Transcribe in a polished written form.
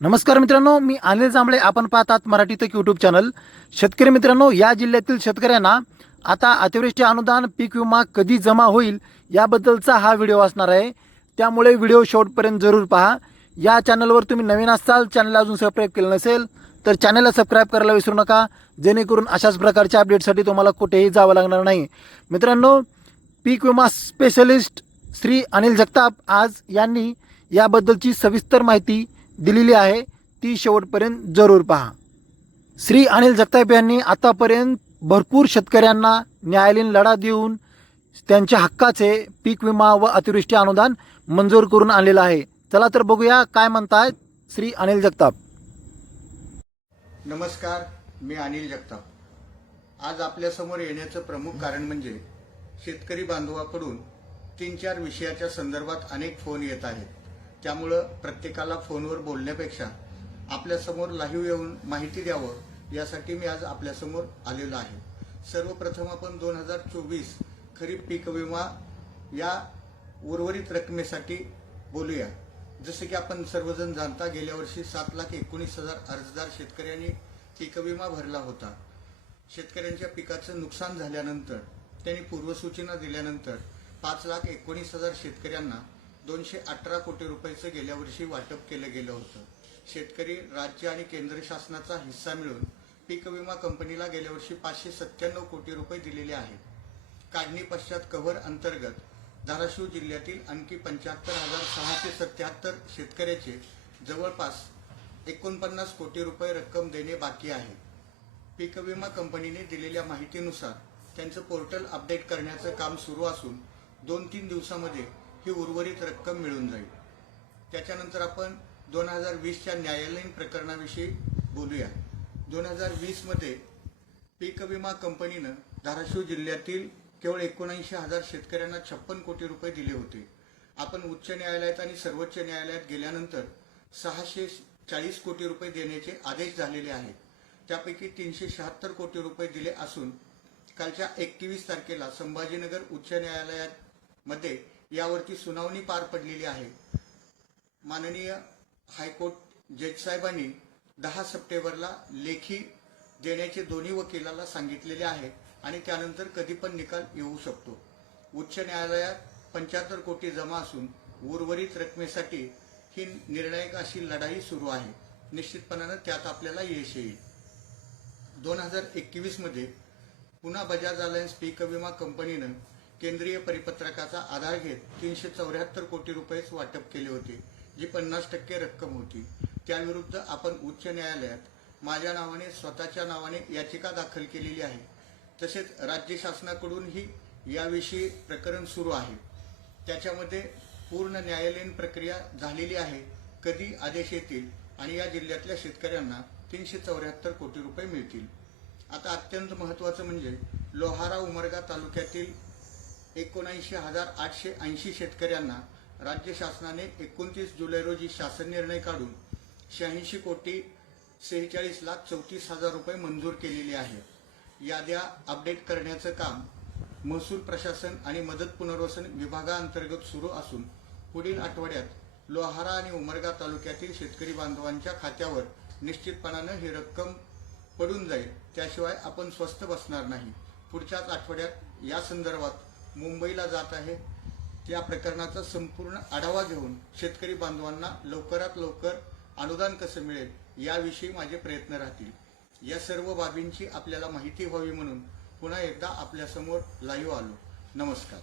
नमस्कार मित्रांनो, मी अनिल जांभळे. आपण पाहतात मराठी तक यूट्यूब चॅनल. शेतकरी मित्रांनो, या जिल्ह्यातील शेतकऱ्यांना आता अतिवृष्टी अनुदान पीक विमा कधी जमा होईल याबद्दलचा हा व्हिडिओ असणार आहे. त्यामुळे व्हिडिओ शेवटपर्यंत जरूर पहा. या चॅनलवर तुम्ही नवीन असाल, चॅनलला अजून सबस्क्राईब केलं नसेल तर चॅनलला सबस्क्राईब करायला विसरू नका, जेणेकरून अशाच प्रकारच्या अपडेटसाठी तुम्हाला कुठेही जावं लागणार नाही. मित्रांनो, पीक विमा स्पेशलिस्ट श्री अनिल जगताप आज यांनी याबद्दलची सविस्तर माहिती दिलेली आहे. ती शेवटपर्यंत जरूर पहा. श्री अनिल जगताप यांनी आतापर्यंत भरपूर शेतकऱ्यांना न्यायालयीन लढा देऊन त्यांच्या हक्काचे पीक विमा व अतिवृष्टी अनुदान मंजूर करून आणलेलं आहे. चला तर बघूया काय म्हणतायत श्री अनिल जगताप. नमस्कार, मी अनिल जगताप. आज आपल्यासमोर येण्याचं प्रमुख कारण म्हणजे शेतकरी बांधवाकडून 3-4 विषयाच्या संदर्भात अनेक फोन येत आहेत. त्यामुळं प्रत्येकाला फोनवर बोलण्यापेक्षा आपल्यासमोर लाईव्ह येऊन माहिती द्यावं यासाठी मी आज आपल्यासमोर आलेलो आहे. सर्वप्रथम आपण 2024 खरीप पीक विमा या उर्वरित रकमेसाठी बोलूया. जसे की आपण सर्वजण जाणता, गेल्या वर्षी 7,19,000 अर्जदार शेतकऱ्यांनी पीक विमा भरला होता. शेतकऱ्यांच्या पिकाचं नुकसान झाल्यानंतर त्यांनी पूर्वसूचना दिल्यानंतर 5,19,000 शेतकऱ्यांना 218 कोटी रुपयाचं गेल्या वर्षी वाटप केलं गेलं होतं. शेतकरी राज्य आणि केंद्र शासनाचा हिस्सा मिळून पीक विमा कंपनीला गेल्या वर्षी 597 कोटी रुपये दिलेले आहेत. काढणी पश्चात कव्हर अंतर्गत धाराशिव जिल्ह्यातील आणखी 75,677 शेतकऱ्याचे जवळपास 49 कोटी रुपये रक्कम देणे बाकी आहे. पीक विमा कंपनीने दिलेल्या माहितीनुसार त्यांचं पोर्टल अपडेट करण्याचं काम सुरू असून 2-3 दिवसामध्ये ही उर्वरित रक्कम मिळून जाईल. त्याच्यानंतर आपण 2020च्या न्यायालयीन प्रकरणाविषयी बोलूया. 2020 मध्ये पीक विमा कंपनीनं धाराशिव जिल्ह्यातील केवळ 79,000 शेतकऱ्यांना 56 कोटी रुपये दिले होते. आपण उच्च न्यायालयात आणि सर्वोच्च न्यायालयात गेल्यानंतर 640 कोटी रुपये देण्याचे आदेश झालेले आहेत. त्यापैकी 376 कोटी रुपये दिले असून कालच्या 21 तारखेला संभाजीनगर उच्च न्यायालयामध्ये यावरती सुनावणी पार पडलेली आहे. माननीय हायकोर्ट जज साहेबांनी 10 सप्टेंबरला लेखी देण्याचे दोन्ही वकिलाला सांगितलेले आहे आणि त्यानंतर कधी पण निकाल येऊ शकतो. उच्च न्यायालयात 75 कोटी जमा असून उर्वरित रकमेसाठी ही निर्णायक अशी लढाई सुरू आहे. निश्चितपणानं त्यात आपल्याला यश येईल. 2021 मध्ये पुन्हा बजाज अलायन्स पीक विमा कंपनीनं केंद्रीय परिपत्रकाचा आधार घेत 374 कोटी रुपयेच वाटप केले होते, जी 50% रक्कम होती. त्याविरुद्ध आपण उच्च न्यायालयात माझ्या नावाने, स्वतःच्या नावाने याचिका दाखल केलेली आहे. तसेच राज्य शासनाकडूनही याविषयी प्रकरण सुरू आहे. त्याच्यामध्ये पूर्ण न्यायालयीन प्रक्रिया झालेली आहे. कधी आदेश येतील आणि या जिल्ह्यातल्या शेतकऱ्यांना 374 कोटी रुपये मिळतील. आता अत्यंत महत्त्वाचं म्हणजे लोहारा उमरगा तालुक्यातील 79,880 शेतकऱ्यांना राज्य शासनाने 29 जुलै रोजी शासन निर्णय काढून 86 कोटी 46,34,000 रुपये मंजूर केलेले आहे. याद्या अपडेट करण्याचं काम महसूल प्रशासन आणि मदत पुनर्वसन विभागाअंतर्गत सुरू असून पुढील आठवड्यात लोहारा आणि उमरगा तालुक्यातील शेतकरी बांधवांच्या खात्यावर निश्चितपणानं ही रक्कम पडून जाईल. त्याशिवाय आपण स्वस्थ बसणार नाही. पुढच्याच आठवड्यात या संदर्भात मुंबईला जात आहे. त्या प्रकरणाचा संपूर्ण आढावा घेऊन शेतकरी बांधवांना लवकरात लवकर अनुदान कसं मिळेल याविषयी माझे प्रयत्न राहतील. या सर्व बाबींची आपल्याला माहिती व्हावी म्हणून पुन्हा एकदा आपल्यासमोर लाईव्ह आलो. नमस्कार.